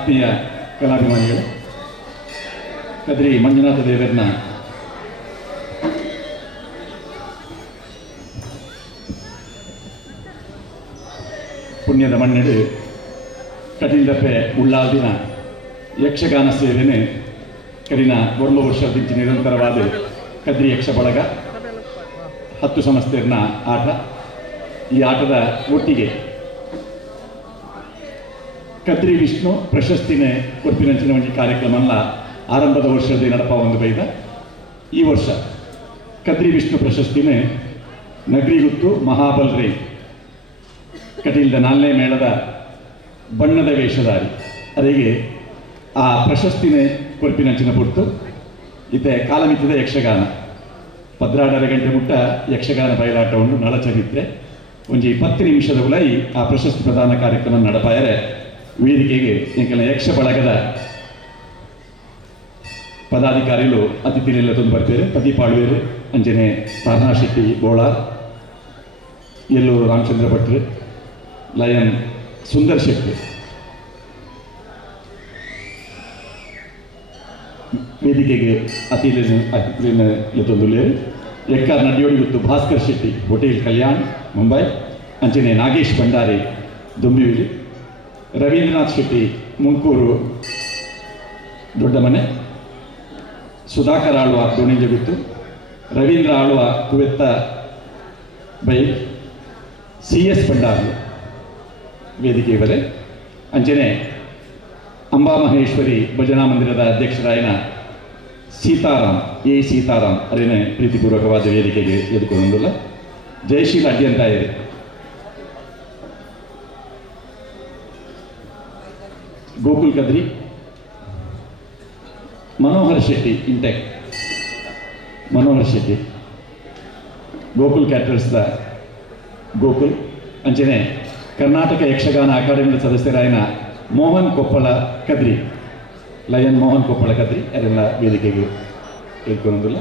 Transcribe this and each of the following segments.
ಆತ್ಮೀಯ ಕಲಾಭಿಮಾನಿಗಳು, ಕದ್ರಿ ಮಂಜುನಾಥ ದೇವರನ್ನ ಪುಣ್ಯದ ಮಣ್ಣೆಡು ಕಟೀಲ್ದಪ್ಪೆ ಉಳ್ಳಾಲ್ದಿನ ಯಕ್ಷಗಾನ ಸೇವೆನೆ ಕಡಿನ 1 ವರ್ಷದಿಂದ ನಿರಂತರವಾದ ಕದ್ರಿ ಯಕ್ಷ ಬಳಗ 10 ಸಂಸ್ಥೆಯನ್ನ ಆಟ. ಈ ಆಟದ ಒಟ್ಟಿಗೆ ಕದ್ರಿ ವಿಷ್ಣು ಪ್ರಶಸ್ತಿನೇ ಕೊರ್ಪಿನಂಚಿನ ಒಂದು ಕಾರ್ಯಕ್ರಮ ಆರಂಭದ ವರ್ಷದ ನಡಪ ಒಂದು ಬೈದ. ಈ ವರ್ಷ ಕದ್ರಿ ವಿಷ್ಣು ಪ್ರಶಸ್ತಿನೇ ನಗರಿಗುತ್ತು ಮಹಾಬಲ್ ರೈ ಕಟೀಲ್ದ 4ನೇ ಮೇಳದ ಬಣ್ಣದ ವೇಷಧಾರಿ ಅವರಿಗೆ ಆ ಪ್ರಶಸ್ತಿನೇ ಕೊರ್ಪಿನಂಚಿನ ಪುರ್ತು ಇತ್ತೆ ಕಾಲಮಿತ್ತದ ಯಕ್ಷಗಾನ 12 ಗಂಟೆ ಮುಟ್ಟ ಯಕ್ಷಗಾನ ಬಯಲಾಟ ಉಂಟು ನಳಚರಿತ್ರೆ ಒಂಜಿ 10 ನಿಮಿಷದ ಉಲೈ ಆ ಪ್ರಶಸ್ತಿ ಪ್ರದಾನ ಕಾರ್ಯಕ್ರಮ ನಡಪಾಯರೆ ವೇದಿಕೆಗೆ ಎಂಕಲ ಯಕ್ಷ ಬಳಗದ ಪದಾಧಿಕಾರಿಗಳು ಅತಿಥಿಗಳೆಲ್ಲ ತಂದು ಬರ್ತಾರೆ. ಪ್ರದೀಪ್ ಆಳ್ವೇರು, ಅಂಜನೆ ತಾರ್ನಾ ಶೆಟ್ಟಿ ಬೋಳಾರ್, ಎಲ್ಲೂರು ರಾಮಚಂದ್ರ ಭಟ್ರು, ಲಯನ್ ಸುಂದರ್ ಶೆಟ್ಟಿ. ವೇದಿಕೆಗೆ ಅತಿಥಿಗಳನ್ನು ತಂದುಳ್ಳೇರು. ಎಕ್ಕಾರ್ ನಡಿಯೋಡಿ ಗೊತ್ತು ಭಾಸ್ಕರ್ ಶೆಟ್ಟಿ ಹೋಟೆಲ್ ಕಲ್ಯಾಣ್ ಮುಂಬೈ, ಅಂಜನೆ ನಾಗೇಶ್ ಭಂಡಾರಿ ದೊಂಬಿವಿಲಿ, ರವೀಂದ್ರನಾಥ್ ಶೆಟ್ಟಿ ಮುಂಕೂರು ದೊಡ್ಡಮನೆ, ಸುಧಾಕರ್ ಆಳ್ವ ದೋಣಿಂಜ ಗುತ್ತು, ರವೀಂದ್ರ ಆಳ್ವ ಕುವೆತ್ತ ಬೈ, CS ಭಂಡಾರಿ ವೇದಿಕೆ ಬಲೆ, ಅಂಜನೆ ಅಂಬಾಮಹೇಶ್ವರಿ ಭಜನಾ ಮಂದಿರದ ಅಧ್ಯಕ್ಷರಾಯನ ಸೀತಾರಾಮ್ ಸೀತಾರಾಮ್ ಅರೇನೆ ಪ್ರೀತಿಪೂರ್ವಕವಾದ ವೇದಿಕೆಗೆ ಎದುಕೊಂಡಲ್ಲ. ಜಯಶೀಲ ಅಡ್ಯಂತಾಯರಿ, ಗೋಕುಲ್ ಕದ್ರಿ, ಮನೋಹರ್ ಶೆಟ್ಟಿ ಇಂಟೆಕ್, ಮನೋಹರ್ ಶೆಟ್ಟಿ ಗೋಕುಲ್ ಕ್ಯಾಟರರ್ಸ್ದ ಗೋಕುಲ್, ಅಂಚನೆ ಕರ್ನಾಟಕ ಯಕ್ಷಗಾನ ಅಕಾಡೆಮಿಯ ಸದಸ್ಯರಾಯನ ಮೋಹನ್ ಕೊಪ್ಪಳ ಕದ್ರಿ, ಲಯನ್ ಮೋಹನ್ ಕೊಪ್ಪಳ ಕದ್ರಿ ಅವರೆಲ್ಲ ವೇದಿಕೆಗೆ ಕೇಳ್ಕೊಳ್ಳೋದಿಲ್ಲ.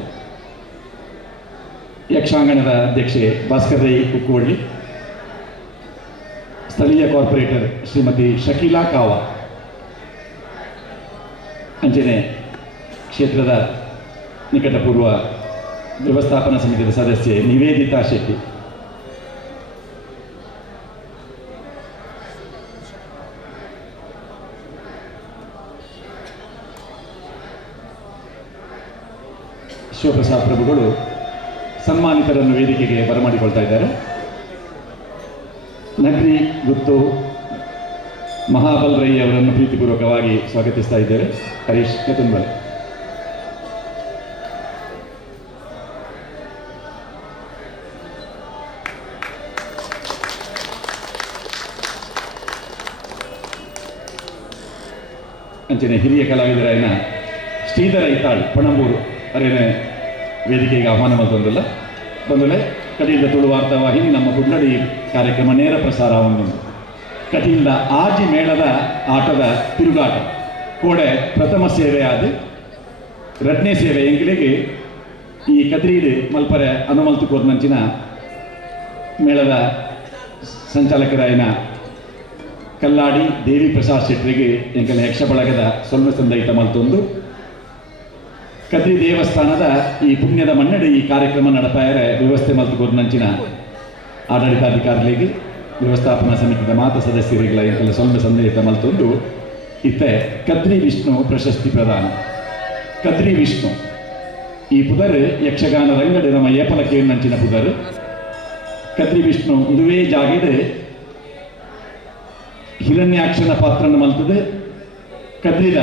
ಯಕ್ಷಾಂಗಣದ ಅಧ್ಯಕ್ಷೆ ಭಾಸ್ಕರ್ ರೈ ಕುಕ್ಕುವಳ್ಳಿ, ಸ್ಥಳೀಯ ಕಾರ್ಪೊರೇಟರ್ ಶ್ರೀಮತಿ ಶಕೀಲಾ ಕಾವ, ಅಂಚನೆ ಕ್ಷೇತ್ರದ ನಿಕಟಪೂರ್ವ ವ್ಯವಸ್ಥಾಪನಾ ಸಮಿತಿಯ ಸದಸ್ಯೆ ನಿವೇದಿತಾ ಶೆಟ್ಟಿ, ಶಿವಪ್ರಸಾದ್ ಪ್ರಭುಗಳು ಸನ್ಮಾನಿತರನ್ನು ವೇದಿಕೆಗೆ ಬರಮಾಡಿಕೊಳ್ತಾ ಇದ್ದಾರೆ. ನಗರಿ ಗುತ್ತು ಮಹಾಬಲ್ ರೈ ಅವರನ್ನು ಪ್ರೀತಿಪೂರ್ವಕವಾಗಿ ಸ್ವಾಗತಿಸ್ತಾ ಇದ್ದೇವೆ. ಹರೀಶ್ ಕತುಂಬಲ್. ಅಂಚನೆ ಹಿರಿಯ ಕಲಾವಿದರಾಯನ ಶ್ರೀಧರ ಐತಾಳ್ ಪಣಂಬೂರು ಅರೇನೆ ವೇದಿಕೆಗೆ ಆಹ್ವಾನ ಬಂದಿಲ್ಲ. ಬಂದಲೆ ಕಟೀಲ್ದ ತುಳು ವಾರ್ತಾ ವಾಹಿನಿ ನಮ್ಮ ಕುಡ್ನಡಿ ಕಾರ್ಯಕ್ರಮ ನೇರ ಪ್ರಸಾರ ಒಂದು ಕಟೀಲ್ದ ಆಜಿ ಮೇಳದ ಆಟದ ತಿರುಗಾಟ ಕೋಡೆ ಪ್ರಥಮ ಸೇವೆ ಆದ 2ನೇ ಸೇವೆ ಎಂಗಿಲಿಗೆ ಈ ಕದ್ರೀಡು ಮಲ್ಪರೆ ಅನುಮಲ್ತು ಕೋರ್ನಂಚಿನ ಮೇಳದ ಸಂಚಾಲಕರಾಯನ ಕಲ್ಲಾಡಿ ದೇವಿ ಪ್ರಸಾದ್ ಶೆಟ್ಟರಿಗೆ ಎಂಕಲ ಯಕ್ಷ ಬಳಗದ ಸೊಲ್ಮೆ ಸಂದೈತ ಮಲ್ತೊಂದು ಕದ್ರಿ ದೇವಸ್ಥಾನದ ಈ ಪುಣ್ಯದ ಮನ್ನಡೆ ಈ ಕಾರ್ಯಕ್ರಮ ನಡಪಾಯರೆ ವ್ಯವಸ್ಥೆ ಮಲ್ತುಕೋರ್ನಂಚಿನ ಆಡಳಿತಾಧಿಕಾರಿಗಳಿಗೆ ವ್ಯವಸ್ಥಾಪನಾ ಸಮಿತಿಯ ಮಾತ ಸದಸ್ಯರಿಗಳ ಎಂಕಲ ಸೊಲ್ಮೆ ಸಂದೈತ ಮಲ್ತೊಂದು ಇತ್ತೆ ಕದ್ರಿ ವಿಷ್ಣು ಪ್ರಶಸ್ತಿ ಪ್ರದಾನ. ಕದ್ರಿ ವಿಷ್ಣು ಈ ಪುದರ್ ಯಕ್ಷಗಾನ ರಂಗಡೆ ನಮ್ಮ ಏಪಲಕ್ಕೇನಂಚಿನ ಪುದರ್ ಕದ್ರಿ ವಿಷ್ಣು ಉದುವೇ ಜಾಗಿಡೆ ಹಿರಣ್ಯಾಕ್ಷನ ಪಾತ್ರನ ಮಲ್ತದೆ. ಕದ್ರಿದ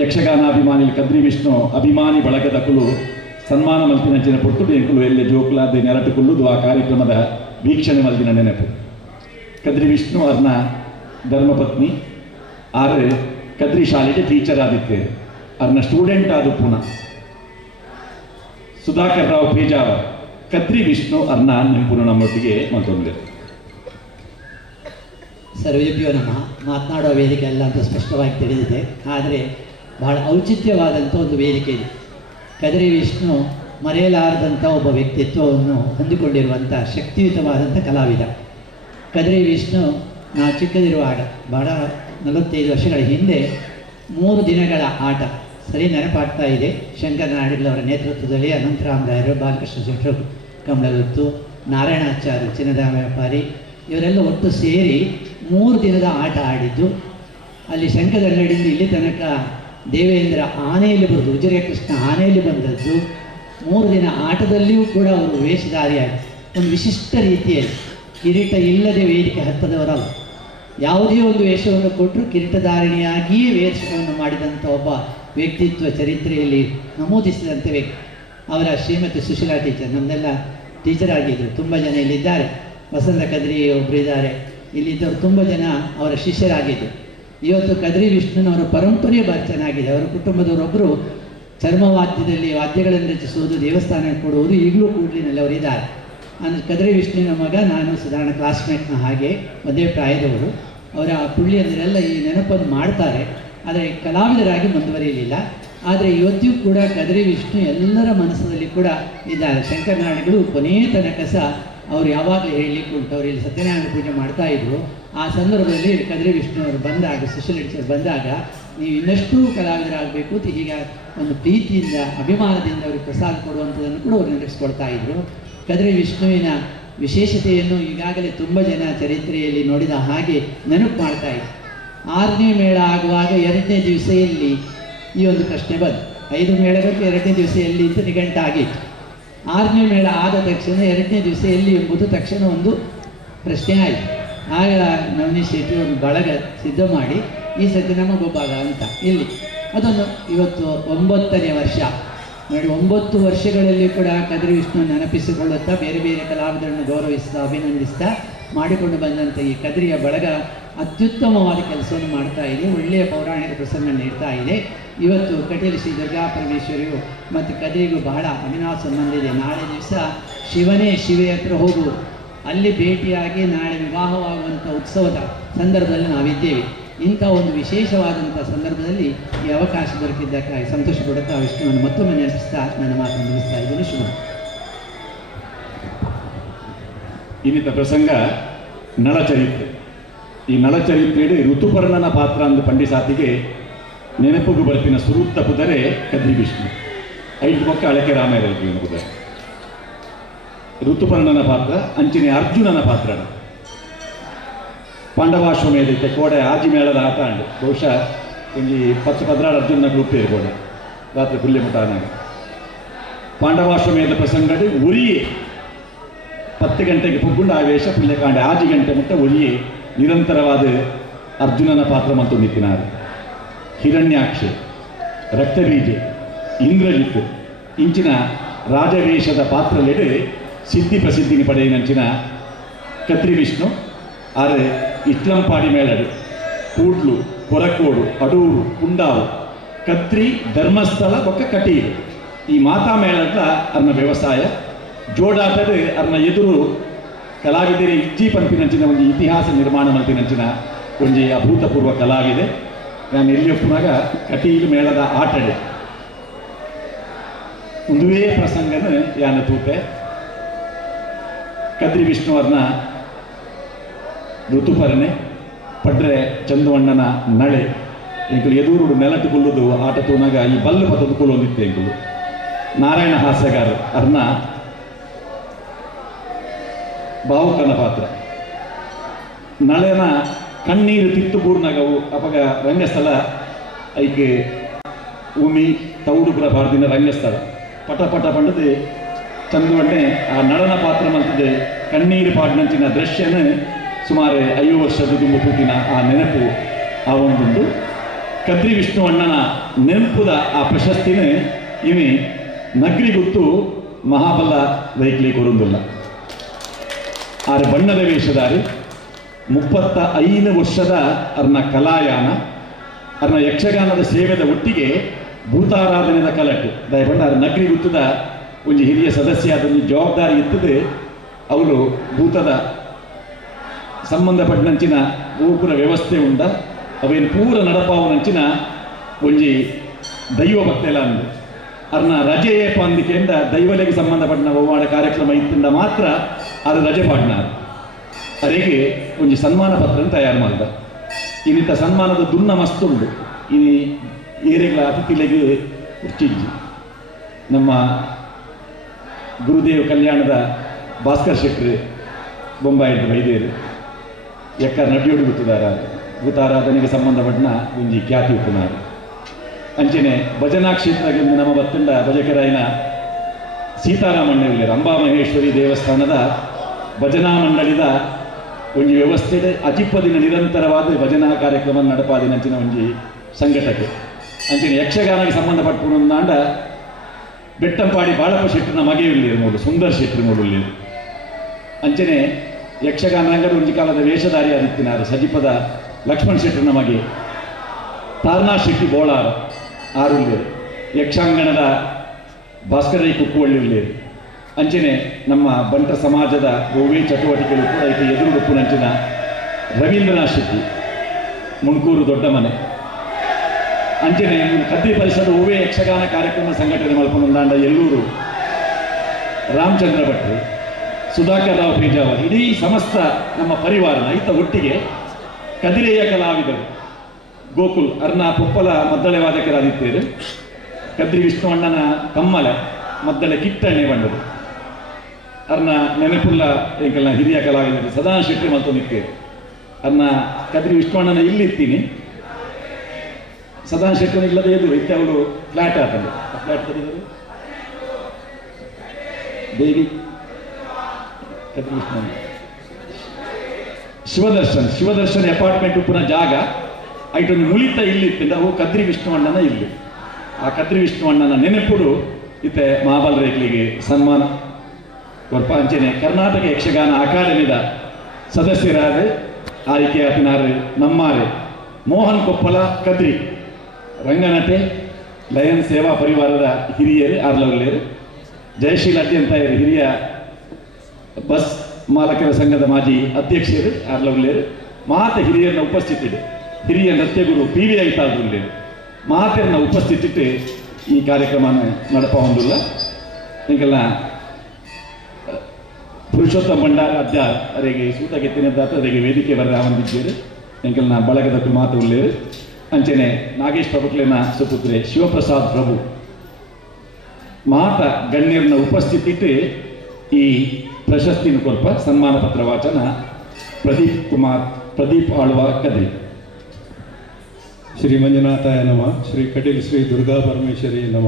ಯಕ್ಷಗಾನಾಭಿಮಾನಿ ಕದ್ರಿ ವಿಷ್ಣು ಅಭಿಮಾನಿ ಬಳಗದ ಕುಲು ಸನ್ಮಾನ ಮಲ್ತಿನಂಚಿನ ಪುಟ್ಟು ಎಂಕುಲು ಎಲ್ಲೆ ಜೋಕ್ಲಾದ ನೆರಟು ಕುಲ್ಲುದು ಆ ಕಾರ್ಯಕ್ರಮದ ವೀಕ್ಷಣೆ ಮಲ್ತಿನ ನೆನಪು. ಕದ್ರಿ ವಿಷ್ಣು ಅವ್ರನ್ನ ಧರ್ಮಪತ್ನಿ ಆದ್ರೆ ಕದ್ರಿ ಶಾಲೆಗೆ ಟೀಚರ್ ಆದಿತ್ತೆ, ಅವ್ರನ್ನ ಸ್ಟೂಡೆಂಟ್ ಆದ ಪುನಃ ಸುಧಾಕರ್ ರಾವ್ ಪೇಜಾವರ್ ಕದ್ರಿ ವಿಷ್ಣು ಅವ್ರನ್ನ ನೆನಪು ನಮ್ಮೊಟ್ಟಿಗೆ ಮತ್ತೊಂದು. ಸರ್ವೇಭ್ಯೋ ನಮಃ. ಮಾತನಾಡುವ ವೇದಿಕೆ ಅಲ್ಲ ಅಂತ ಸ್ಪಷ್ಟವಾಗಿ ತಿಳಿದಿದೆ, ಆದರೆ ಬಹಳ ಔಚಿತ್ಯವಾದಂಥ ಒಂದು ವೇದಿಕೆ ಇದೆ. ಕದ್ರಿ ವಿಷ್ಣು ಮರೆಯಲಾರದಂಥ ಒಬ್ಬ ವ್ಯಕ್ತಿತ್ವವನ್ನು ಹೊಂದಿಕೊಂಡಿರುವಂಥ ಶಕ್ತಿಯುತವಾದಂಥ ಕಲಾವಿದ. ಕದ್ರಿ ವಿಷ್ಣು ನಾವು ಚಿಕ್ಕದಿರುವಾಗ ಬಹಳ 45 ವರ್ಷಗಳ ಹಿಂದೆ 3 ದಿನಗಳ ಆಟ ಸರಿ ನೆನಪಾಗ್ತಾ ಇದೆ. ಶಂಕರ ನಾಡಿಗಳವರ ನೇತೃತ್ವದಲ್ಲಿ ಅನಂತರಾಮ್ ರಾಯರು, ಬಾಲಕೃಷ್ಣ ಶೆಟ್ಟರು ಕಮಲಗುತ್ತು, ನಾರಾಯಣಾಚಾರ್ಯ ಚಿನ್ನದ ವ್ಯಾಪಾರಿ ಇವರೆಲ್ಲ ಒಟ್ಟು ಸೇರಿ 3 ದಿನದ ಆಟ ಆಡಿದ್ದು. ಅಲ್ಲಿ ಶಂಕರನಡಿಯಿಂದ ಇಲ್ಲಿ ತನಕ ದೇವೇಂದ್ರ ಆನೆಯಲ್ಲಿ ಬರೋದು, ಉಜಿರೆ ಕೃಷ್ಣ ಆನೆಯಲ್ಲಿ ಬಂದದ್ದು. 3 ದಿನ ಆಟದಲ್ಲಿಯೂ ಕೂಡ ಅವರು ವೇಷಧಾರಿಯಾಗಿ ಒಂದು ವಿಶಿಷ್ಟ ರೀತಿಯಲ್ಲಿ ಕಿರೀಟ ಇಲ್ಲದೆ ವೇದಿಕೆ ಹತ್ತದವರಲ್ಲ. ಯಾವುದೇ ಒಂದು ವೇಷವನ್ನು ಕೊಟ್ಟರು ಕಿರೀಟಧಾರಿಣಿಯಾಗಿಯೇ ವೇಷವನ್ನು ಮಾಡಿದಂಥ ಒಬ್ಬ ವ್ಯಕ್ತಿತ್ವ ಚರಿತ್ರೆಯಲ್ಲಿ ನಮೂದಿಸಿದಂಥ ವ್ಯಕ್ತಿ. ಅವರ ಶ್ರೀಮತಿ ಸುಶೀಲಾ ಟೀಚರ್ ನಮ್ಮನ್ನೆಲ್ಲ ಟೀಚರ್ ಆಗಿದ್ದರು. ತುಂಬ ಜನ ಇಲ್ಲಿದ್ದಾರೆ. ವಸಂತ ಕದ್ರಿ ಒಬ್ಬರು ಇದ್ದಾರೆ. ಇಲ್ಲಿದ್ದವರು ತುಂಬ ಜನ ಅವರ ಶಿಷ್ಯರಾಗಿದ್ದರು. ಇವತ್ತು ಕದ್ರಿ ವಿಷ್ಣುನವರ ಪರಂಪರೆ ಭಾಳ ಚೆನ್ನಾಗಿದೆ. ಅವರ ಕುಟುಂಬದವರೊಬ್ಬರು ಚರ್ಮವಾದ್ಯದಲ್ಲಿ ವಾದ್ಯಗಳನ್ನು ರಚಿಸುವುದು, ದೇವಸ್ಥಾನ ಕೊಡುವುದು ಈಗಲೂ ಕೂಡ್ಲಿನಲ್ಲಿ ಅವರು ಇದ್ದಾರೆ. ಅಂದರೆ ಕದ್ರಿ ವಿಷ್ಣುವಿನ ಮಗ, ನಾನು ಸಾಧಾರಣ ಕ್ಲಾಸ್ಮೇಟ್ನ ಹಾಗೆ ಒಂದೇ ಪ್ರಾಯದವರು. ಅವರ ಪುಳ್ಳಿಯಂದರೆಲ್ಲ ಈ ನೆನಪನ್ನು ಮಾಡ್ತಾರೆ, ಆದರೆ ಕಲಾವಿದರಾಗಿ ಮುಂದುವರಿಯಲಿಲ್ಲ. ಆದರೆ ಇವತ್ತಿಗೂ ಕೂಡ ಕದ್ರಿ ವಿಷ್ಣು ಎಲ್ಲರ ಮನಸ್ಸಿನಲ್ಲಿ ಕೂಡ ಇದ್ದಾರೆ. ಶಂಕರನಾಡಿಗಳು ಕೊನೆಯ ತನಕ ಸಹ ಅವರು ಯಾವಾಗಲೂ ಹೇಳಲಿಕ್ಕೆ ಉಂಟು. ಅವರು ಇಲ್ಲಿ ಸತ್ಯನಾರಾಯಣ ಪೂಜೆ ಮಾಡ್ತಾಯಿದ್ರು. ಆ ಸಂದರ್ಭದಲ್ಲಿ ಕದ್ರಿ ವಿಷ್ಣು ಅವರು ಬಂದಾಗ, ಸುಶೀಲಾ ಟೀಚರ್ ಬಂದಾಗ, ನೀವು ಇನ್ನಷ್ಟು ಕಲಾವಿದರಾಗಬೇಕು ಅಂತ ಹೀಗೆ ಒಂದು ಪ್ರೀತಿಯಿಂದ ಅಭಿಮಾನದಿಂದ ಅವರಿಗೆ ಪ್ರಸಾದ ಕೊಡುವಂಥದ್ದನ್ನು ಕೂಡ ಅವರು ನೆನಪಿಸ್ಕೊಳ್ತಾ ಇದ್ರು. ಕದ್ರಿ ವಿಷ್ಣುವಿನ ವಿಶೇಷತೆಯನ್ನು ಈಗಾಗಲೇ ತುಂಬ ಜನ ಚರಿತ್ರೆಯಲ್ಲಿ ನೋಡಿದ ಹಾಗೆ ನೆನಪು ಮಾಡ್ತಾ ಇದ್ರು. 6ನೇ ಮೇಳ ಆಗುವಾಗ 2ನೇ ದಿವಸ ಎಲ್ಲಿ ಈ ಒಂದು ಪ್ರಶ್ನೆ ಬಂತು. 5 ಮೇಳಗಳಿಗೆ 2ನೇ ದಿವಸ ಎಲ್ಲಿ ಅಂತ ನಿಘಂಟಾಗಿತ್ತು. 6ನೇ ಮೇಳ ಆದ ತಕ್ಷಣ 2ನೇ ದಿವಸ ಎಲ್ಲಿ ಎಂಬುದು ತಕ್ಷಣ ಒಂದು ಪ್ರಶ್ನೆ ಆಯಿತು. ಆಗ ನವನೀತ್ ಶೆಟ್ಟಿ ಒಂದು ಬಳಗ ಸಿದ್ಧ ಮಾಡಿ ಈ ಸತಿ ನಮ್ಮ ಗೊಬ್ಬಾಗ ಅಂತ ಇಲ್ಲಿ ಅದನ್ನು ಇವತ್ತು 9ನೇ ವರ್ಷ ನೋಡಿ. 9 ವರ್ಷಗಳಲ್ಲಿ ಕೂಡ ಕದ್ರಿ ವಿಷ್ಣು ನೆನಪಿಸಿಕೊಳ್ಳುತ್ತಾ ಬೇರೆ ಬೇರೆ ಕಲಾವಿದರನ್ನು ಗೌರವಿಸ್ತಾ ಅಭಿನಂದಿಸ್ತಾ ಮಾಡಿಕೊಂಡು ಬಂದಂಥ ಈ ಕದ್ರಿಯ ಬಳಗ ಅತ್ಯುತ್ತಮವಾದ ಕೆಲಸವನ್ನು ಮಾಡ್ತಾ ಇದೆ. ಒಳ್ಳೆಯ ಪೌರಾಣಿಕ ಪ್ರಸಂಗ ನೀಡ್ತಾ ಇದೆ. ಇವತ್ತು ಕಟೀಲು ಶ್ರೀ ದುರ್ಗಾ ಪರಮೇಶ್ವರಿಯು ಮತ್ತು ಕದ್ರಿಗೂ ಬಹಳ ಅವಿನಾಭ ಸಂಬಂಧ ಇದೆ. ನಾಳೆ ದಿವಸ ಶಿವನೇ ಶಿವೆ ಹತ್ರ ಹೋಗುವುದು, ಅಲ್ಲಿ ಭೇಟಿಯಾಗಿ ನಾಳೆ ವಿವಾಹವಾಗುವಂಥ ಉತ್ಸವದ ಸಂದರ್ಭದಲ್ಲಿ ನಾವಿದ್ದೇವೆ. ಇಂಥ ಒಂದು ವಿಶೇಷವಾದಂಥ ಸಂದರ್ಭದಲ್ಲಿ ಈ ಅವಕಾಶ ದೊರಕಿದ್ದಕ್ಕಾಗಿ ಸಂತೋಷ ಪಡುತ್ತಾ ವಿಷ್ಣುವನ್ನು ಮತ್ತೊಮ್ಮೆ ನೆನಪಿಸ್ತಾ ನನ್ನ ಮಾತನ್ನು ಮುಗಿಸ್ತಾ ಇದ್ದೀನಿ. ಶುಭ. ಇನ್ನಿತ ಪ್ರಸಂಗ ನಳಚರಿತ್ರೆ. ಈ ನಳಚರಿತ್ರೆಯಲ್ಲಿ ಋತುಪರ್ಣನ ಪಾತ್ರ ಅಂದು ಪಂಡಿಸಾತಿಗೆ ನೆನಪುಗು ಬರ್ತಿನ ಸುರೂತ್ತ ಪುದರೆ ಕದ್ರಿ ವಿಷ್ಣು 5 ಮಕ್ಕ ಅಳಕೆ ರಾಮಾಯಣ ಪುದರೆ ಋತುಪರ್ಣನ ಪಾತ್ರ ಅಂಚಿನ ಅರ್ಜುನನ ಪಾತ್ರ ಪಾಂಡವಾಶ್ವಮೇಧಕ್ಕೆ ಕೋಡೆ ಆಜಿ ಮೇಳದ ಆಟ ಅಂಡು ಬಹುಶಃ ಒಂಜಿ 10-16 ಅರ್ಜುನ ಗ್ರೂಪ್ ಇರ್ಬೋಡ ರಾತ್ರಿ ಪುಲ್ಯ ಮುಟಾನಾಗ ಪಾಂಡವಾಶ್ವಮೇಧ ಪ್ರಸಂಗಡು ಉರಿಯೇ 10 ಗಂಟೆಗೆ ಪುಗ್ಗುಂಡು ಆವೇಶ ಪುಲ್ಯ ಕಾಂಡೆ 6 ಗಂಟೆ ಮುಟ್ಟ ಉರಿಯೇ ನಿರಂತರವಾದ ಅರ್ಜುನನ ಪಾತ್ರ ಮತ್ತು ನಿಂತಿನಾರು. ಹಿರಣ್ಯಾಕ್ಷೆ, ರಕ್ತಬೀಜೆ, ಇಂದ್ರಜಿತ್ ಇಂಚಿನ ರಾಜವೇಷದ ಪಾತ್ರಲೆಡೆ ಸಿದ್ಧಿ ಪ್ರಸಿದ್ಧಿಗೆ ಪಡೆಯಿನಂಚಿನ ಕದ್ರಿ ವಿಷ್ಣು ಆದರೆ ಇಟ್ಲಂಪಾಡಿ ಮೇಳಡು, ಕೂಡ್ಲು, ಕೊರಕೋಡು, ಅಡೂರು, ಕುಂಡಾವು, ಕತ್ರಿ, ಧರ್ಮಸ್ಥಳ ಒಕ್ಕ ಕಟೀಲು ಈ ಮಾತಾ ಮೇಳದ ಅರ್ನ ವ್ಯವಸಾಯ ಜೋಡಾಟದ ಅರ್ನ ಎದುರು ಕಲಾವಿದರೇ ಇಜ್ಜಿ ಪಂಪಿನಂಚಿನ ಒಂದು ಇತಿಹಾಸ ನಿರ್ಮಾಣ ಮಲ್ಪಿನಂಚಿನ ಒಂಜಿ ಅಭೂತಪೂರ್ವ ಕಲಾವಿದೆ. ನಾನು ಎಲ್ಲಿಯೊಪ್ಪನಾಗ ಕಟೀಲು ಮೇಳದ ಆಟಡೆ ಒಂದುವೇ ಪ್ರಸಂಗನ ಯಾನ ತೂತೆ ಕದ್ರಿ ವಿಷ್ಣುವರ್ನ ಋತುಪರ್ಣೆ ಪಡ್ರೆ ಚಂದುವಣ್ಣನ ನಳೆ ಎಂಕಲು ಎದುರು ನೆಲಟುಕೊಳ್ಳುವುದು ಆಟ ತೂನಾಗ ಈ ಬಲ್ಲು ಪತದುಕೊಳ್ಳೋದಿತ್ತೆ ಎಂಕಲು ನಾರಾಯಣ ಹಾಸ್ಯಗಾರ ಅರ್ನ ಭಾವುಕನ ಪಾತ್ರ ನಳೆನ ಕಣ್ಣೀರು ತಿತ್ತುಪೂರ್ಣಗವು ಅಪಗ ರಂಗಸ್ಥಳ ಐಕೆ ಉಮಿ ತೌಡುಪುರ ಬಾರ್ದಿನ ರಂಗಸ್ಥಳ ಪಟ ಪಟ ಪಂಡದು ಚಂದುವಣ್ಣೆ ಆ ನಳನ ಪಾತ್ರ ಮಲ್ತದೆ ಕಣ್ಣೀರು ಪಾಡಿನಂಚಿನ ದೃಶ್ಯನ ಸುಮಾರು 5 ವರ್ಷದ ತುಂಬ ಕೂತಿನ ಆ ನೆನಪು ಆ ಒಂದೊಂದು ಕದ್ರಿ ವಿಷ್ಣು ಅಣ್ಣನ ನೆನಪುದ ಆ ಪ್ರಶಸ್ತಿನ ಇವೆ ನಗರಿ ಗೊತ್ತು ಮಹಾಬಲ ವೈಕ್ಲಿ ಕೊರೊಂದಿಲ್ಲ. ಆರೆ ಬಣ್ಣದ ವೇಷದಾರಿ 35 ವರ್ಷದ ಅರ್ನ ಕಲಾಯಾನ ಅರ್ನ ಯಕ್ಷಗಾನದ ಸೇವೆದ ಒಟ್ಟಿಗೆ ಭೂತಾರಾಧನೆದ ಕಲಟು ದಯಪಂಡ ನಗರಿ ಗೊತ್ತದ ಒಂಜಿ ಹಿರಿಯ ಸದಸ್ಯ ಅದೊಂದು ಜವಾಬ್ದಾರಿ ಇರ್ತದೆ. ಅವರು ಭೂತದ ಸಂಬಂಧಪಟ್ಟಂಚಿನ ಗೋಪುರ ವ್ಯವಸ್ಥೆ ಉಂಡ ಅವೇನು ಪೂರ ನಡಪಾವನಂಚಿನ ಒಂಜಿ ದೈವ ಭಕ್ತೆಲ್ಲ ಅಂದು ಅರ್ನ ರಜೆಯೇ ಪಾಂದಿಕೆಯಿಂದ ದೈವಲೆಗೆ ಸಂಬಂಧಪಟ್ಟ ಒವ್ವಾಡ ಕಾರ್ಯಕ್ರಮ ಇತ್ತಿಂದ ಮಾತ್ರ ಅದು ರಜೆ ಪಾಡ್ನಾರು ಅರೆಗೆ ಒಂಜಿ ಸನ್ಮಾನ ಪತ್ರನ ತಯಾರು ಮಾಡಿದ ಇನ್ನಿತ ಸನ್ಮಾನದ ದುನ್ನ ಮಸ್ತುಂಡು ಈ ಏರೆಗಳ ಅತಿಥಿಲೆಗೆ ಉರ್ಚಿಜ್ಜಿ ನಮ್ಮ ಗುರುದೇವ್ ಕಲ್ಯಾಣದ ಭಾಸ್ಕರ್ ಶೆಟ್ಟಿ ಬೊಂಬಾಯಿದ ವೈದ್ಯರು ಎಕ್ಕ ನಟಿಯೋಡು ಗುತ್ತಾರಾಧನೆಗೆ ಸಂಬಂಧಪಟ್ಟ ಒಂಜಿ ಖ್ಯಾತಿ ಉಪ್ಪುನಾರು ಅಂಚನೆ ಭಜನಾ ಕ್ಷೇತ್ರದಿಂದ ನಮ್ಮ ಬತ್ತಂಡ ಭಜಕರಾಯನ ಸೀತಾರಾಮಣ್ಣ ಉಳ್ಳೇರು ಅಂಬಾ ಮಹೇಶ್ವರಿ ದೇವಸ್ಥಾನದ ಭಜನಾ ಮಂಡಳಿದ ಒಂಜಿ ವ್ಯವಸ್ಥೆ ಅಜಿಪ್ಪದಿನ ನಿರಂತರವಾದ ಭಜನಾ ಕಾರ್ಯಕ್ರಮ ನಡಪಾದಿನ ಅಂಚಿನ ಒಂಜಿ ಸಂಘಟನೆ ಅಂಚಿನ ಯಕ್ಷಗಾನಕ್ಕೆ ಸಂಬಂಧಪಟ್ಟ ಬೆಟ್ಟಂಪಾಡಿ ಬಾಳಪ್ಪ ಶೆಟ್ಟನ ಮಗೆ ಉಳ್ಳೇರು ನೋಡು ಸುಂದರ್ ಶೆಟ್ಟಿ ನೋಡುಳ್ಳೇರು ಅಂಚನೆ ಯಕ್ಷಗಾನ ರಂಗದ ಒಂಜಿ ಕಾಲದ ವೇಷಧಾರಿ ಆದಿತ್ತಿನಾರು ಸಜಿಪದ ಲಕ್ಷ್ಮಣ್ ಶೆಟ್ಟನ ಮಗೆ ತಾರ್ನಾ ಶೆಟ್ಟಿ ಬೋಳಾರ ಆರುಳ್ಳೇರು ಯಕ್ಷಾಂಗಣದ ಭಾಸ್ಕರೈ ಕುಕ್ಕುವಳ್ಳಿ ಉಳ್ಳೇರು ಅಂಚನೆ ನಮ್ಮ ಬಂಟ ಸಮಾಜದ ಗೋವೇ ಚಟುವಟಿಕೆಗಳು ಕೂಡ ಇದು ಎದುರುಗುಪ್ಪುನಂಚಿನ ರವೀಂದ್ರನಾಥ್ ಶೆಟ್ಟಿ ಮುಣ್ಕೂರು ದೊಡ್ಡ ಮನೆ ಅಂಚನೆ ಕದ್ರಿ ಪರಿಸರದ ಓವೇ ಯಕ್ಷಗಾನ ಕಾರ್ಯಕ್ರಮ ಸಂಘಟನೆ ಮಲ್ಪನೊಂದಾಂಡ ಎಲ್ಲೂರು ರಾಮಚಂದ್ರ ಭಟ್ರು ಸುಧಾಕರ್ ರಾವ್ ಪೇಜಾವರ್ ಇಡೀ ಸಮಸ್ತ ನಮ್ಮ ಪರಿವಾರನ ಐತ ಒಟ್ಟಿಗೆ ಕದಿರೆಯ ಕಲಾವಿದರು ಗೋಕುಲ್ ಅರ್ನ ಪೊಪ್ಪಲ ಮದ್ದಳೆ ವಾದಕರಾದಿದ್ದೇರು ಕದ್ರಿ ವಿಷ್ಣುವಣ್ಣನ ಕಮ್ಮಲ ಮದ್ದಳೆ ಕಿಟ್ಟಣ್ಣೆ ಬಂದರು ಅರ್ನ ನೆನಪುಲ್ಲ ಏಕಲ್ಲ ಹಿರಿಯ ಕಲಾವಿದರು ಸದಾ ಶೆಟ್ಟಿ ಮತ್ತು ನಿಕ್ಕೇರು ಅರ್ನ ಕದ್ರಿ ವಿಷ್ಣುವಣ್ಣನ ಇಲ್ಲಿತ್ತೀನಿ ಸದಾ ಶೆಟ್ಟನ ಇಲ್ಲದೆ ಎದುರು ಇತ್ತೆ ಅವರು ಫ್ಲಾಟ್ ಆತಂದು ಫ್ಲಾಟ್ ತೆಗೆದರು ದೇವಿ ಕದ್ರಿ ವಿಷ್ಣುವಣ್ಣ ಶಿವದರ್ಶನ್ ಅಪಾರ್ಟ್ಮೆಂಟ್ ಉಪ್ಪುನ ಜಾಗ ಐಟೊಂದು ಮುಳಿತ ಇಲ್ಲಿತ್ತಿಂದ ಅವು ಕದ್ರಿ ವಿಷ್ಣುವಣ್ಣನ ಇಲ್ಲಿ ಆ ಕದ್ರಿ ವಿಷ್ಣುವಣ್ಣನ ನೆನಪುಡು ಇತ್ತೆ ಮಹಾಬಲ ರೇಖಲಿಗೆ ಸನ್ಮಾನ ಅಂಚನೆ ಕರ್ನಾಟಕ ಯಕ್ಷಗಾನ ಅಕಾಡೆಮಿದ ಸದಸ್ಯರಾದ ಆಯ್ಕೆ ಆಪಿನಾರು ನಮ್ಮಾರೆ ಮೋಹನ್ ಕೊಪ್ಪಲ ಕದ್ರಿ ರಂಗನಟೆ ಲಯನ್ ಸೇವಾ ಪರಿವಾರದ ಹಿರಿಯರು ಆರ್ಲವಲ್ಲೇರು ಜಯಶೀಲ ಅಡ್ಯಂತ ಹಿರಿಯ ಬಸ್ ಮಾಲಕರ ಸಂಘದ ಮಾಜಿ ಅಧ್ಯಕ್ಷರು ಆರ್ಲವಲ್ಲೇರು ಮಾತ ಹಿರಿಯರನ್ನ ಉಪಸ್ಥಿತಿದೆ ಹಿರಿಯ ನೃತ್ಯಗುರು ಪಿ ವಿ ಐತಾಳ್ರುಳ್ಳೇರು ಮಾತೆಯನ್ನ ಉಪಸ್ಥಿತಿ ಈ ಕಾರ್ಯಕ್ರಮ ನಡಪ ಹೊಂದಿಲ್ಲ ಈಗೆಲ್ಲ ಪುರುಷೋತ್ತಮ ಭಂಡಾರ ಅಧ್ಯಾರ್ ಅವರಿಗೆ ಸೂತಗೆತ್ತಿನದ್ದಾತ ಅವರಿಗೆ ವೇದಿಕೆ ಬರ ಹೊಂದಿದ್ದೇರು ಎಂಕಲ್ನ ಬಳಗದಕ್ಕೂ ಮಾತು ಉಳ್ಳೇರು ಅಂಚನೆ ನಾಗೇಶ್ ಪ್ರಭುಕ್ಲೇನ ಸುಪುತ್ರೆ ಶಿವಪ್ರಸಾದ್ ಪ್ರಭು ಮಾತ ಗಣ್ಯರನ್ನ ಉಪಸ್ಥಿತಿ ಈ ಪ್ರಶಸ್ತಿನ ಕೊರ್ಪ ಸನ್ಮಾನ ಪತ್ರ ವಾಚನ ಪ್ರದೀಪ್ ಆಳ್ವ ಕದ್ರಿ. ಶ್ರೀ ಮಂಜುನಾಥಾಯ ನಮ. ಶ್ರೀ ಕಟೀಲ್ ಶ್ರೀ ದುರ್ಗಾ ಪರಮೇಶ್ವರಿ ನಮ.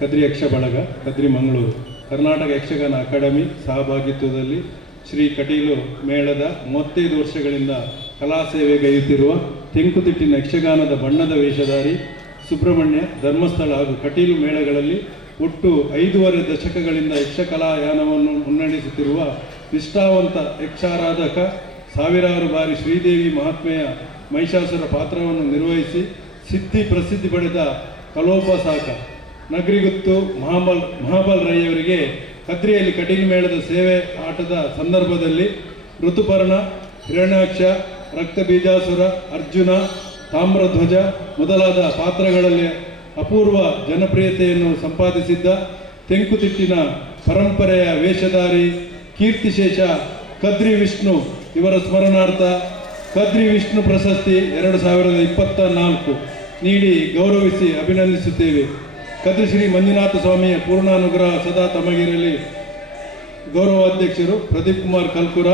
ಕದ್ರಿ ಯಕ್ಷ ಬಳಗ ಕದ್ರಿ ಮಂಗಳೂರು ಕರ್ನಾಟಕ ಯಕ್ಷಗಾನ ಅಕಾಡೆಮಿ ಸಹಭಾಗಿತ್ವದಲ್ಲಿ ಶ್ರೀ ಕಟೀಲು ಮೇಳದ 35 ವರ್ಷಗಳಿಂದ ಕಲಾ ಸೇವೆಗೈಯುತ್ತಿರುವ ತೆಂಕುತಿಟ್ಟಿನ ಯಕ್ಷಗಾನದ ಬಣ್ಣದ ವೇಷಧಾರಿ ಸುಬ್ರಹ್ಮಣ್ಯ ಧರ್ಮಸ್ಥಳ ಹಾಗೂ ಕಟೀಲು ಮೇಳಗಳಲ್ಲಿ ಒಟ್ಟು 5.5 ದಶಕಗಳಿಂದ ಯಕ್ಷಕಲಾಯಾನವನ್ನು ಮುನ್ನಡೆಸುತ್ತಿರುವ ನಿಷ್ಠಾವಂತ ಯಕ್ಷಾರಾಧಕ, ಸಾವಿರಾರು ಬಾರಿ ಶ್ರೀದೇವಿ ಮಹಾತ್ಮೆಯ ಮಹಿಷಾಸುರ ಪಾತ್ರವನ್ನು ನಿರ್ವಹಿಸಿ ಸಿದ್ಧಿ ಪ್ರಸಿದ್ಧಿ ಪಡೆದ ಕಲೋಪಸಾಕ ನಗರಿಗುತ್ತು ಮಹಾಬಲ್ ರೈಯವರಿಗೆ ಕದ್ರಿಯಲ್ಲಿ ಕಟೀಲು ಮೇಳದ ಸೇವೆ ಆಟದ ಸಂದರ್ಭದಲ್ಲಿ ಋತುಪರ್ಣ, ಹಿರಣ್ಯಾಕ್ಷ, ರಕ್ತಬೀಜಾಸುರ, ಅರ್ಜುನ, ತಾಮ್ರಧ್ವಜ ಮೊದಲಾದ ಪಾತ್ರಗಳಲ್ಲಿ ಅಪೂರ್ವ ಜನಪ್ರಿಯತೆಯನ್ನು ಸಂಪಾದಿಸಿದ್ದ ತೆಂಕುತಿಟ್ಟಿನ ಪರಂಪರೆಯ ವೇಷಧಾರಿ ಕೀರ್ತಿಶೇಷ ಕದ್ರಿ ವಿಷ್ಣು ಇವರ ಸ್ಮರಣಾರ್ಥ ಕದ್ರಿ ವಿಷ್ಣು ಪ್ರಶಸ್ತಿ 2024 ನೀಡಿ ಗೌರವಿಸಿ ಅಭಿನಂದಿಸುತ್ತೇವೆ. ಕದ್ರಿ ಶ್ರೀ ಮಂಜುನಾಥ ಸ್ವಾಮಿಯ ಪೂರ್ಣಾನುಗ್ರಹ ಸದಾ ತಮಗಿರಲಿ. ಗೌರವಾಧ್ಯಕ್ಷರು ಪ್ರದೀಪ್ ಕುಮಾರ್ ಕಲ್ಕುರ,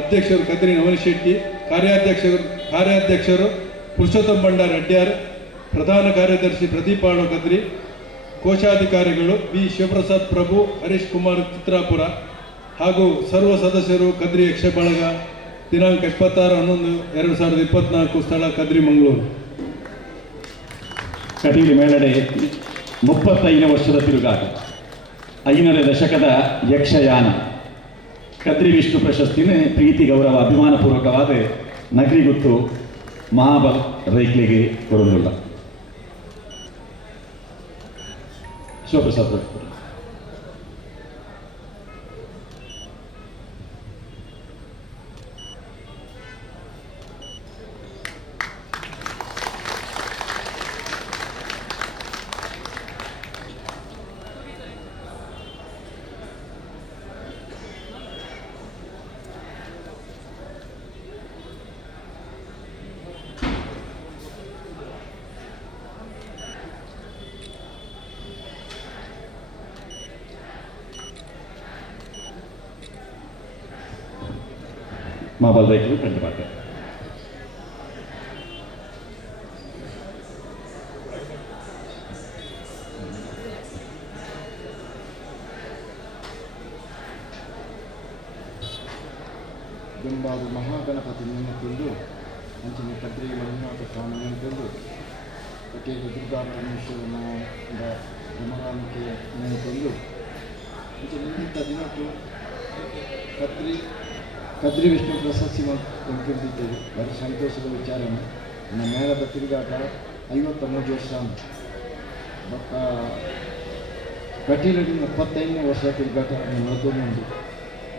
ಅಧ್ಯಕ್ಷರು ಕದ್ರಿ ನವನಿ ಶೆಟ್ಟಿ, ಕಾರ್ಯಾಧ್ಯಕ್ಷರು ಪುರುಷೋತ್ತಮ ಭಂಡಾರ ಅಡ್ಯಾರ್, ಪ್ರಧಾನ ಕಾರ್ಯದರ್ಶಿ ಪ್ರದೀಪ್ ಆಳ್ವ ಕದ್ರಿ, ಕೋಶಾಧಿಕಾರಿಗಳು ಬಿ ಶಿವಪ್ರಸಾದ್ ಪ್ರಭು, ಹರೀಶ್ ಕುಮಾರ್ ಚಿತ್ರಾಪುರ ಹಾಗೂ ಸರ್ವ ಸದಸ್ಯರು ಕದ್ರಿ ಯಕ್ಷ ಬಳಗ. ದಿನಾಂಕ 26/11/2024, ಸ್ಥಳ ಕದ್ರಿ ಮಂಗಳೂರು. ಕಟೀಲು ಮೇಳಡೆ 35 ವರ್ಷದ ತಿರುಗಾಟ, 5ನೇ ದಶಕದ ಯಕ್ಷಯಾನ, ಕದ್ರಿ ವಿಷ್ಣು ಪ್ರಶಸ್ತಿನ ಪ್ರೀತಿ ಗೌರವ ಅಭಿಮಾನಪೂರ್ವಕವಾದ ನಗರಿಗುತ್ತು ಮಹಾಬಲ್ ರೈಕ್ಲಿಗೆ ಕೊರೊಂದುಲ್ಲ. ಶಿವಪ್ರಸಾದ್ ಮಾಬಲ್ ರೈತರು ಕಂಡು ಬರ್ತಾರೆ. ಬೆಂಬಾದು ಮಹಾಗಣಪತಿ ನೆನೆಕೊಂಡು ಅಂಚಿನ ಕದ್ರಿ ಮಂಜುನಾಥ ಸ್ವಾಮಿ ನೆನೆಕೊಂಡು ಪ್ರತ್ಯೇಕ ದುರ್ಗಾ ಪರಮೇಶ್ವರನ ಗಮನಾಂಕೆ ನೆನೆಕೊಂಡು ಅಂಚೆ ನಿಂತ ದಿನಕ್ಕೂ ಕದ್ರಿ ವಿಷ್ಣು ಪ್ರಶಸ್ತಿ ಕೊಂಡ್ಕೊಂಡಿದ್ದೇವೆ. ಭಾರಿ ಸಂತೋಷದ ವಿಚಾರನೆ. ನನ್ನ ಮೇಳದ ತಿರುಗಾಟ 53 ವರ್ಷ ಬಟ್ ಕಟೀಲಲ್ಲಿ 35ನೇ ವರ್ಷ ತಿರುಗಾಟ ನಡೆದುಕೊಂಡು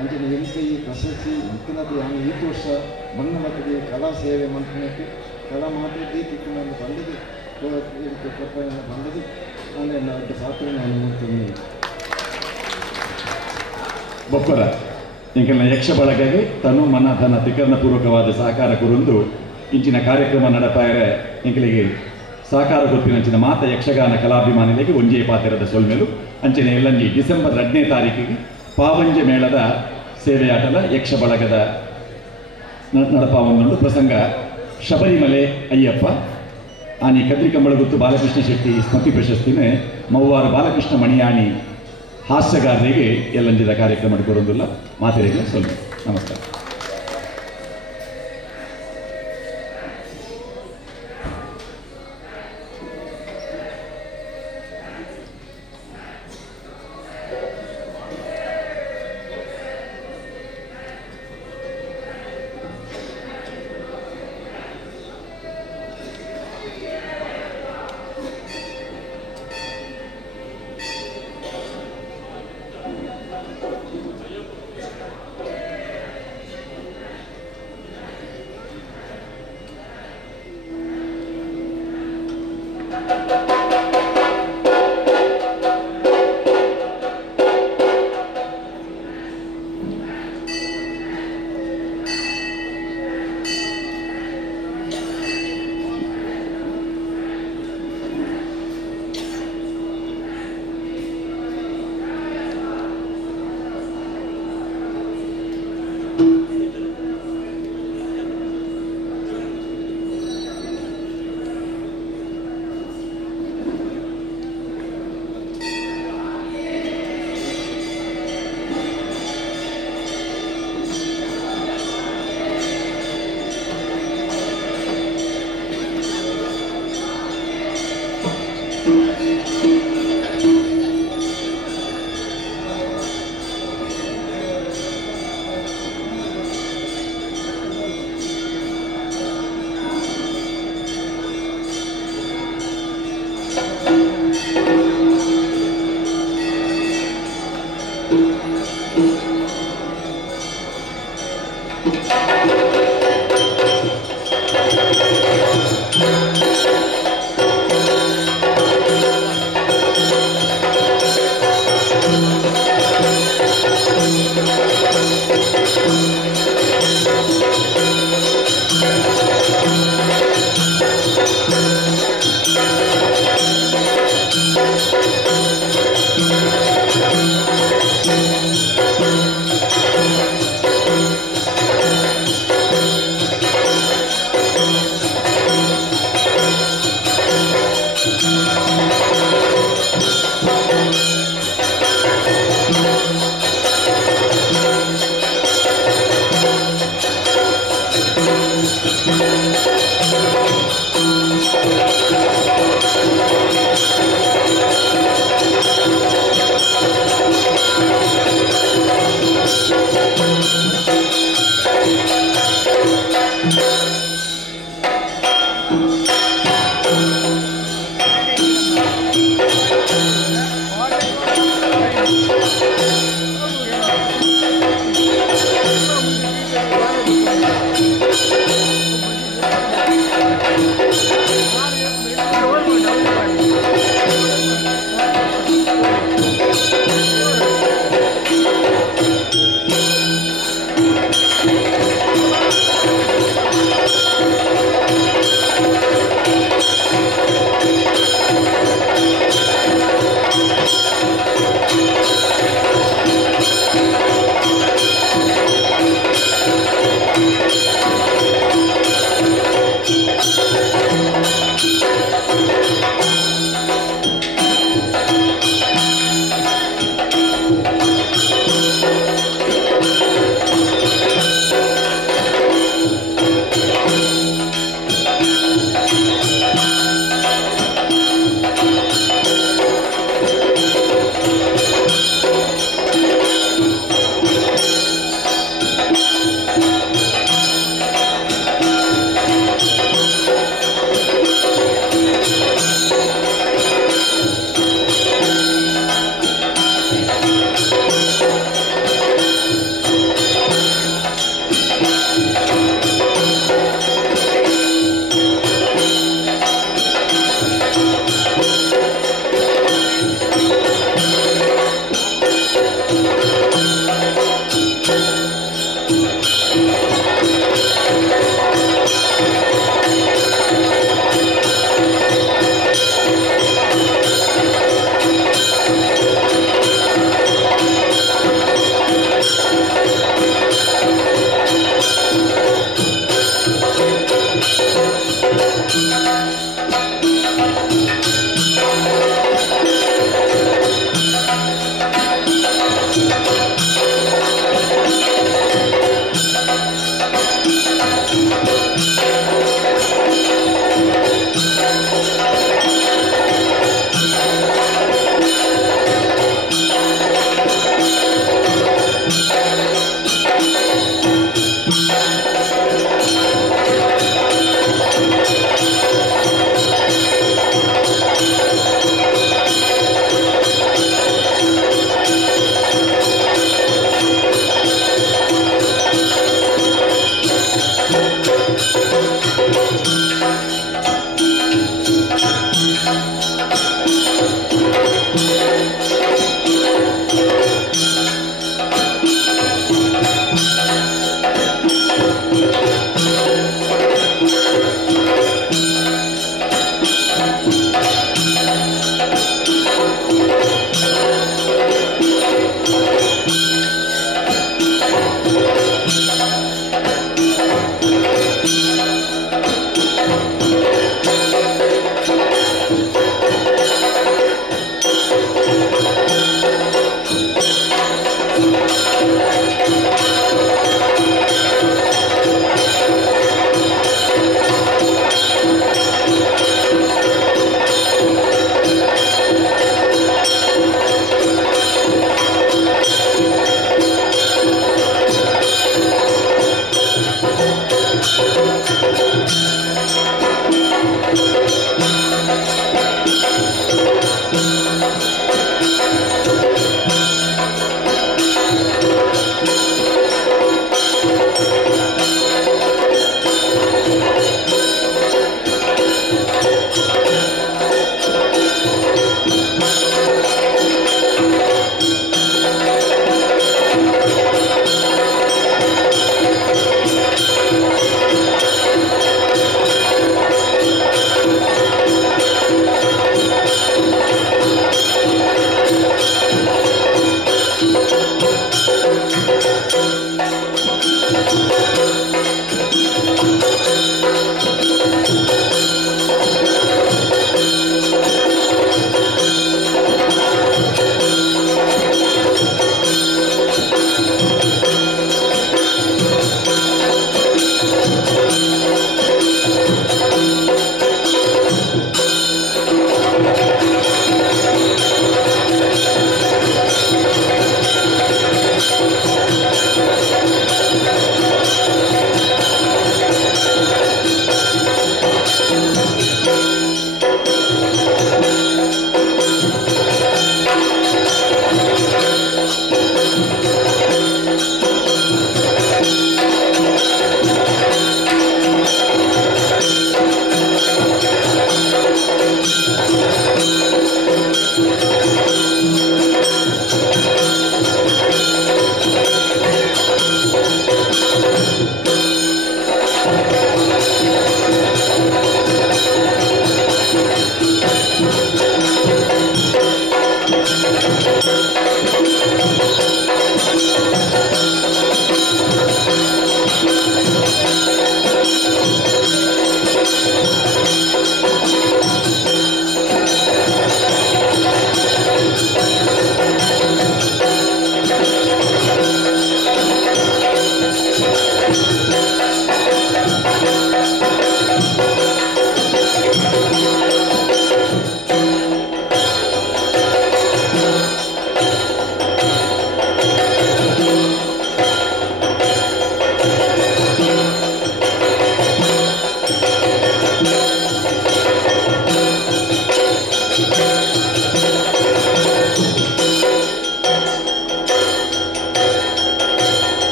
ಅಂಚಿನ ಎಂಕ ಈ ಪ್ರಶಸ್ತಿ ಎಂಕನದು ನಾನು ಈ ವರ್ಷ ಬಂಗಮತಿಗೆ ಕಲಾ ಸೇವೆ ಮಂತ್ರಣಕ್ಕೆ ಕಲಾ ಮಾತಾಡಿ ತಿಕ್ಕೊಂಡು ಬಂದದು ಪ್ರಕರಣ ಬಂದದು ಅಂದರೆ ನನ್ನ ಪಾತ್ರ ನಾನು ನೋಡ್ತೀನಿ. ಬೊಪ್ಪರ ಇಂಕಲ್ನ ಯಕ್ಷ ಬಳಗಗೆ ತನು ಮನ ಧನ ತಿಕರ್ಣ ಪೂರ್ವಕವಾದ ಸಹಕಾರ ಕುರುಂದು ಇಂಚಿನ ಕಾರ್ಯಕ್ರಮ ನಡಪಾಯರೆ ಇಂಕಲಿಗೆ ಸಹಕಾರ ಗೊತ್ತಿನಂಚಿನ ಮಾತ ಯಕ್ಷಗಾನ ಕಲಾಭಿಮಾನಿಗಳಿಗೆ ಒಂಜೇ ಪಾತಿರದ ಸೊಲ್ಮೆಲು ಅಂಚಿನ ಎಲ್ಲಂಜಿ ಡಿಸೆಂಬರ್ 2ನೇ ತಾರೀಕಿಗೆ ಪಾವಂಜೆ ಮೇಳದ ಸೇವೆಯಾಟದ ಯಕ್ಷ ಬಳಗದ ನಡಪಾವೊಂದುಂಡು. ಪ್ರಸಂಗ ಶಬರಿಮಲೆ ಅಯ್ಯಪ್ಪ ಆನಿ ಕದ್ರಿ ಕಂಬಳಗುತ್ತು ಬಾಲಕೃಷ್ಣ ಶೆಟ್ಟಿ ಸ್ಮೃತಿ ಪ್ರಶಸ್ತಿನ ಮೌವಾರು ಬಾಲಕೃಷ್ಣ ಮಣಿಯಾಣಿ ಹಾಸ್ಯಗಾರರಿಗೆ ಎಲ್ಲಂಜಿದ ಕಾರ್ಯಕ್ರಮ ಕೊರೊಂದಿಲ್ಲ ಮಾತೆರೆಗೆ ಸೊಲ್ಲು. ನಮಸ್ಕಾರ.